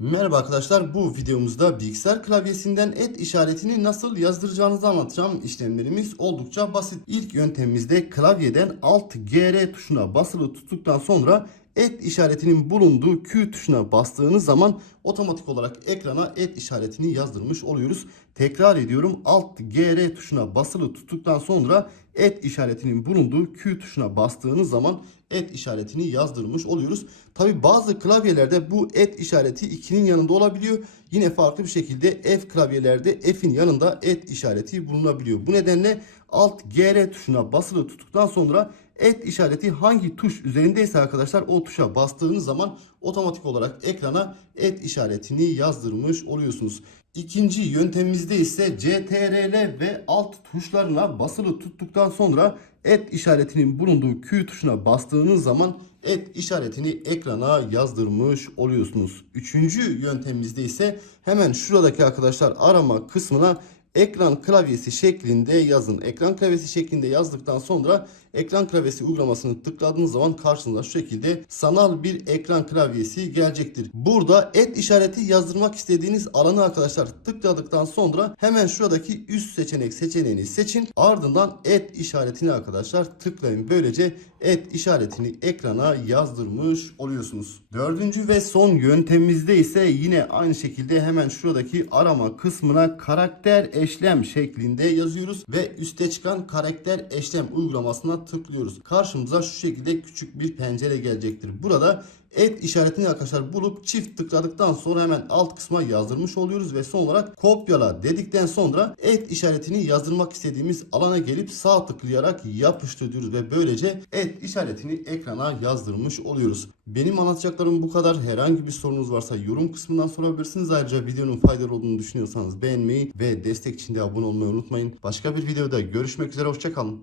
Merhaba arkadaşlar bu videomuzda bilgisayar klavyesinden et işaretini nasıl yazdıracağınızı anlatacağım. İşlemlerimiz oldukça basit. İlk yöntemimizde klavyeden Alt GR tuşuna basılı tuttuktan sonra et işaretinin bulunduğu Q tuşuna bastığınız zaman otomatik olarak ekrana et işaretini yazdırmış oluyoruz. Tekrar ediyorum Alt GR tuşuna basılı tuttuktan sonra et işaretinin bulunduğu Q tuşuna bastığınız zaman et işaretini yazdırmış oluyoruz. Tabi bazı klavyelerde bu et işareti 2'nin yanında olabiliyor. Yine farklı bir şekilde F klavyelerde F'in yanında et işareti bulunabiliyor. Bu nedenle Alt GR tuşuna basılı tuttuktan sonra et işareti hangi tuş üzerindeyse arkadaşlar o tuşa bastığınız zaman otomatik olarak ekrana et işaretini yazdırmış oluyorsunuz. İkinci yöntemimizde ise CTRL ve alt tuşlarına basılı tuttuktan sonra et işaretinin bulunduğu Q tuşuna bastığınız zaman et işaretini ekrana yazdırmış oluyorsunuz. Üçüncü yöntemimizde ise hemen şuradaki arkadaşlar arama kısmına ekran klavyesi şeklinde yazın. Ekran klavyesi şeklinde yazdıktan sonra ekran klavyesi uygulamasını tıkladığınız zaman karşınıza şu şekilde sanal bir ekran klavyesi gelecektir. Burada et işareti yazdırmak istediğiniz alanı arkadaşlar tıkladıktan sonra hemen şuradaki üst seçenek seçeneğini seçin. Ardından et işaretini arkadaşlar tıklayın. Böylece et işaretini ekrana yazdırmış oluyorsunuz. Dördüncü ve son yöntemimizde ise yine aynı şekilde hemen şuradaki arama kısmına karakter eşlem şeklinde yazıyoruz ve üste çıkan karakter eşlem uygulamasına tıklıyoruz. Karşımıza şu şekilde küçük bir pencere gelecektir. Burada et işaretini arkadaşlar bulup çift tıkladıktan sonra hemen alt kısma yazdırmış oluyoruz ve son olarak kopyala dedikten sonra et işaretini yazdırmak istediğimiz alana gelip sağ tıklayarak yapıştır diyoruz ve böylece et işaretini ekrana yazdırmış oluyoruz. Benim anlatacaklarım bu kadar. Herhangi bir sorunuz varsa yorum kısmından sorabilirsiniz. Ayrıca videonun faydalı olduğunu düşünüyorsanız beğenmeyi ve destek için de abone olmayı unutmayın. Başka bir videoda görüşmek üzere. Hoşçakalın.